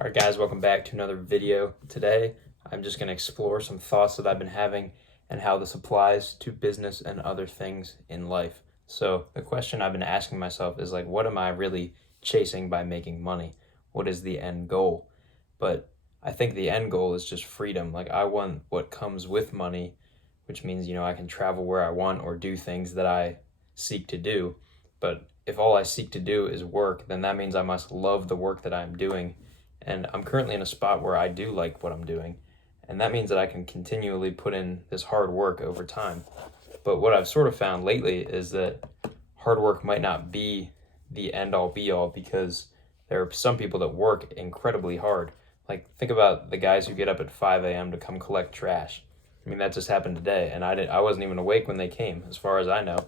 All right, guys, welcome back to another video. Today, I'm just going to explore some thoughts that I've been having and how this applies to business and other things in life. So the question I've been asking myself is what am I really chasing by making money? What is the end goal? But I think the end goal is just freedom. I want what comes with money, which means, I can travel where I want or do things that I seek to do. But if all I seek to do is work, then that means I must love the work that I'm doing. And I'm currently in a spot where I do like what I'm doing. And that means that I can continually put in this hard work over time. But what I've sort of found lately is that hard work might not be the end all be all, because there are some people that work incredibly hard. Think about the guys who get up at 5 a.m. to come collect trash. I mean, that just happened today, and I wasn't even awake when they came, as far as I know.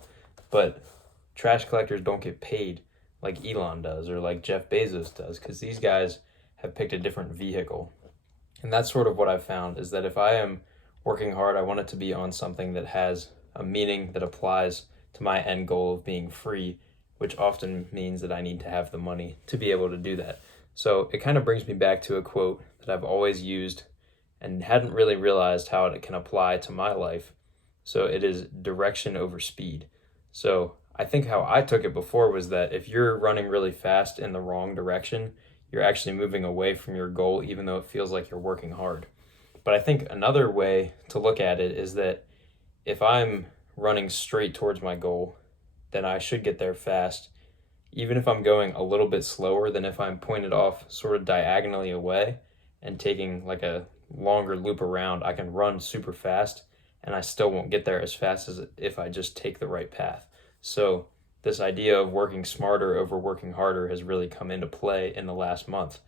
But trash collectors don't get paid like Elon does or like Jeff Bezos does, because these guys have picked a different vehicle. And that's sort of what I've found, is that if I am working hard, I want it to be on something that has a meaning that applies to my end goal of being free, which often means that I need to have the money to be able to do that. So it kind of brings me back to a quote that I've always used and hadn't really realized how it can apply to my life. So it is direction over speed. So I think how I took it before was that if you're running really fast in the wrong direction, you're actually moving away from your goal, even though it feels like you're working hard. But I think another way to look at it is that if I'm running straight towards my goal, then I should get there fast, even if I'm going a little bit slower than if I'm pointed off sort of diagonally away and taking a longer loop around. I can run super fast and I still won't get there as fast as if I just take the right path. So this idea of working smarter over working harder has really come into play in the last month.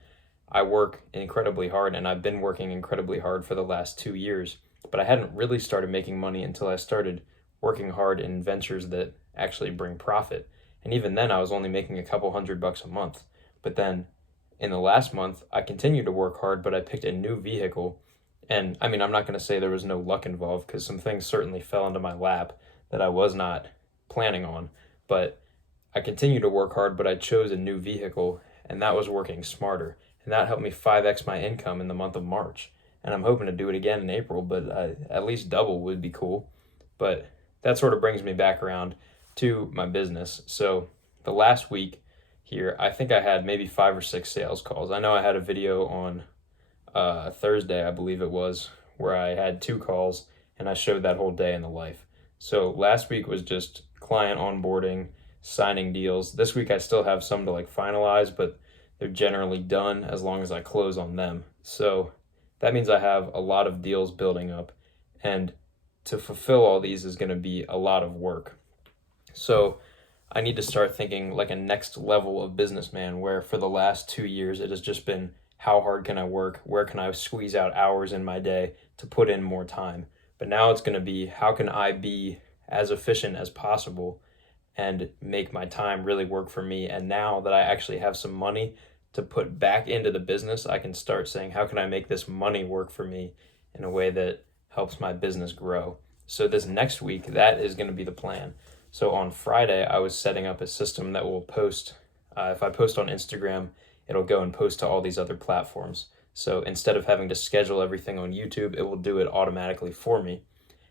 I work incredibly hard, and I've been working incredibly hard for the last 2 years, but I hadn't really started making money until I started working hard in ventures that actually bring profit. And even then, I was only making a couple $100 a month. But then in the last month, I continued to work hard, but I picked a new vehicle. And I mean, I'm not going to say there was no luck involved, because some things certainly fell into my lap that I was not planning on. But I continued to work hard, but I chose a new vehicle, and that was working smarter. And that helped me 5x my income in the month of March. And I'm hoping to do it again in April, but at least double would be cool. But that sort of brings me back around to my business. So the last week here, I think I had maybe 5 or 6 sales calls. I know I had a video on Thursday, I believe it was, where I had 2 calls, and I showed that whole day in the life. So last week was just client onboarding, signing deals. This week I still have some to finalize, but they're generally done as long as I close on them. So that means I have a lot of deals building up, and to fulfill all these is going to be a lot of work. So I need to start thinking like a next level of businessman, where for the last 2 years it has just been, how hard can I work? Where can I squeeze out hours in my day to put in more time? But now it's going to be, how can I be as efficient as possible and make my time really work for me? And now that I actually have some money to put back into the business, I can start saying, how can I make this money work for me in a way that helps my business grow? So this next week, that is going to be the plan. So on Friday, I was setting up a system that will post, if I post on Instagram, it'll go and post to all these other platforms. So instead of having to schedule everything on YouTube, it will do it automatically for me.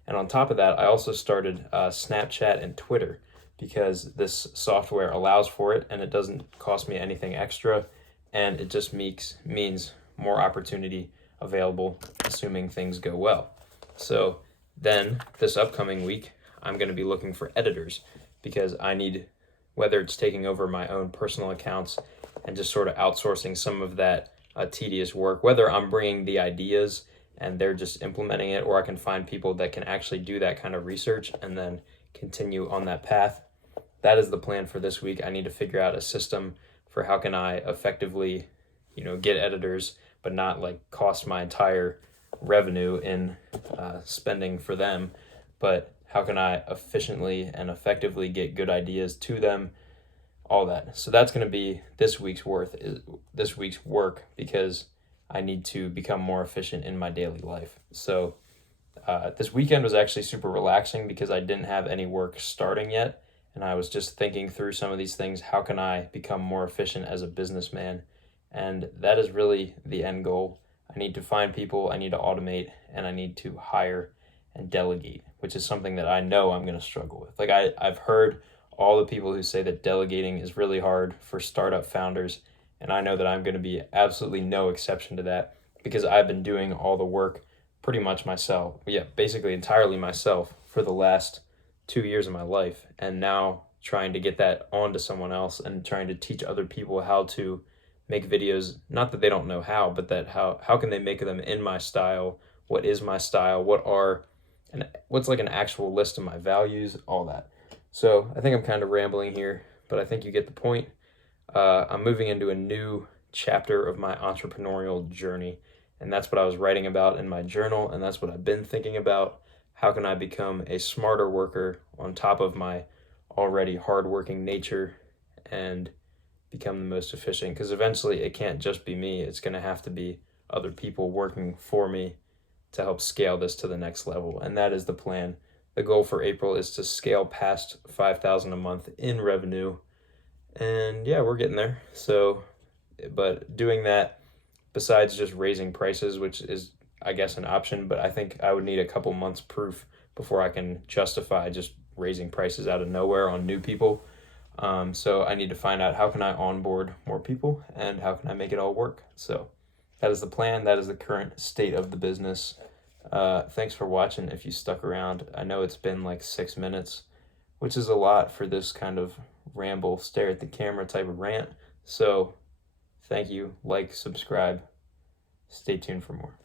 And on top of that, I also started Snapchat and Twitter, because this software allows for it and it doesn't cost me anything extra. And it just means more opportunity available, assuming things go well. So then this upcoming week, I'm going to be looking for editors, because I need, whether it's taking over my own personal accounts and just sort of outsourcing some of that tedious work, whether I'm bringing the ideas and they're just implementing it, or I can find people that can actually do that kind of research and then continue on that path. That is the plan for this week. I need to figure out a system for how can I effectively, get editors, but not cost my entire revenue in spending for them, but how can I efficiently and effectively get good ideas to them, all that. So that's going to be this week's work, because I need to become more efficient in my daily life. So this weekend was actually super relaxing, because I didn't have any work starting yet, and I was just thinking through some of these things. How can I become more efficient as a businessman And that is really the end goal. I need to find people, I need to automate, and I need to hire and delegate, which is something that I know I'm going to struggle with. Like I've heard all the people who say that delegating is really hard for startup founders, and I know that I'm going to be absolutely no exception to that because I've been doing all the work pretty much myself. Yeah, basically entirely myself for the last 2 years of my life, and now trying to get that onto someone else and trying to teach other people how to make videos, not that they don't know how, but that how can they make them in my style, what is my style, what's like an actual list of my values, all that. So I think I'm kind of rambling here, but I think you get the point. I'm moving into a new chapter of my entrepreneurial journey, and that's what I was writing about in my journal, and that's what I've been thinking about. How can I become a smarter worker on top of my already hardworking nature and become the most efficient? Because eventually it can't just be me. It's going to have to be other people working for me to help scale this to the next level. And that is the plan. The goal for April is to scale past 5,000 a month in revenue. And yeah, we're getting there. So, but doing that, besides just raising prices, which is, I guess, an option, but I think I would need a couple months proof before I can justify just raising prices out of nowhere on new people. So I need to find out how can I onboard more people and how can I make it all work. So that is the plan. That is the current state of the business. Thanks for watching if you stuck around. I know it's been like 6 minutes, which is a lot for this kind of ramble, stare at the camera type of rant. So thank you. Like, subscribe. Stay tuned for more.